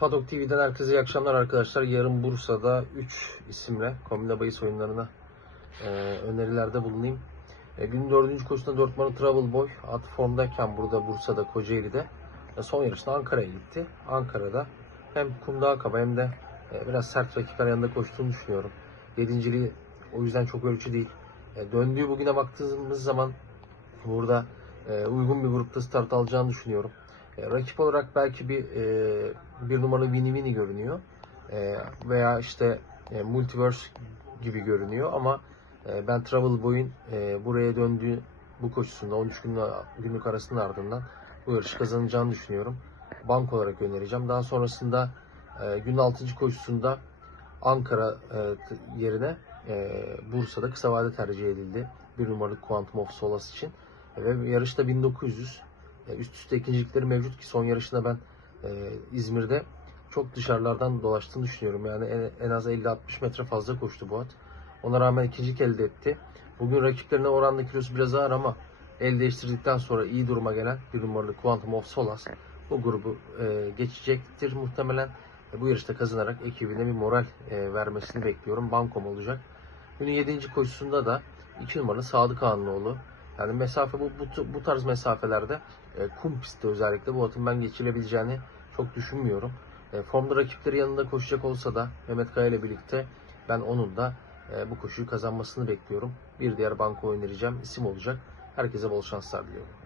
Padok TV'den herkese iyi akşamlar arkadaşlar. Yarın Bursa'da 3 isimle kombine bahis oyunlarına e, önerilerde bulunayım. E, günün dördüncü koşusunda 4 numaralı Travel Boy at formdayken burada Bursa'da Kocaeli'de e, son yarışta Ankara'ya gitti. Ankara'da hem kumda kaba hem de e, biraz sert rakipler yanında koştuğunu düşünüyorum. Yedinciliği o yüzden çok ölçü değil. E, döndüğü bugüne baktığımız zaman burada e, uygun bir grupta start alacağını düşünüyorum. E, rakip olarak belki bir e, bir numaralı Vini Vini görünüyor. E, veya işte e, Multiverse gibi görünüyor ama e, ben Travel Boy'un e, buraya döndüğü bu koşusunda 13 günlük, günlük arasının ardından bu yarışı kazanacağını düşünüyorum. Bank olarak önereceğim. Daha sonrasında e, günün 6. koşusunda Ankara e, yerine e, Bursa'da kısa vade tercih edildi. Bir numaralı Quantum of Solace için. Ve yarışta 1900 e, üst üste ikincilikleri mevcut ki son yarışında ben e, İzmir'de çok dışarılardan dolaştığını düşünüyorum. Yani en, en az 50-60 metre fazla koştu bu at. Ona rağmen ikincilik elde etti. Bugün rakiplerine oranla kilosu biraz ağır ama el değiştirdikten sonra iyi duruma gelen bir numaralı Quantum of Solace bu grubu e, geçecektir muhtemelen. E, bu yarışta kazanarak ekibine bir moral e, vermesini bekliyorum. Bankom olacak. Günün 7. koşusunda da 2 numaralı Sadık Ağanoğlu. Yani mesafe bu, bu, bu tarz mesafelerde e, kum pistte özellikle bu atın ben geçilebileceğini çok düşünmüyorum. E, formda rakipleri yanında koşacak olsa da Mehmet Kaya ile birlikte ben onun da e, bu koşuyu kazanmasını bekliyorum. Bir diğer banko önereceğim isim olacak. Herkese bol şanslar diliyorum.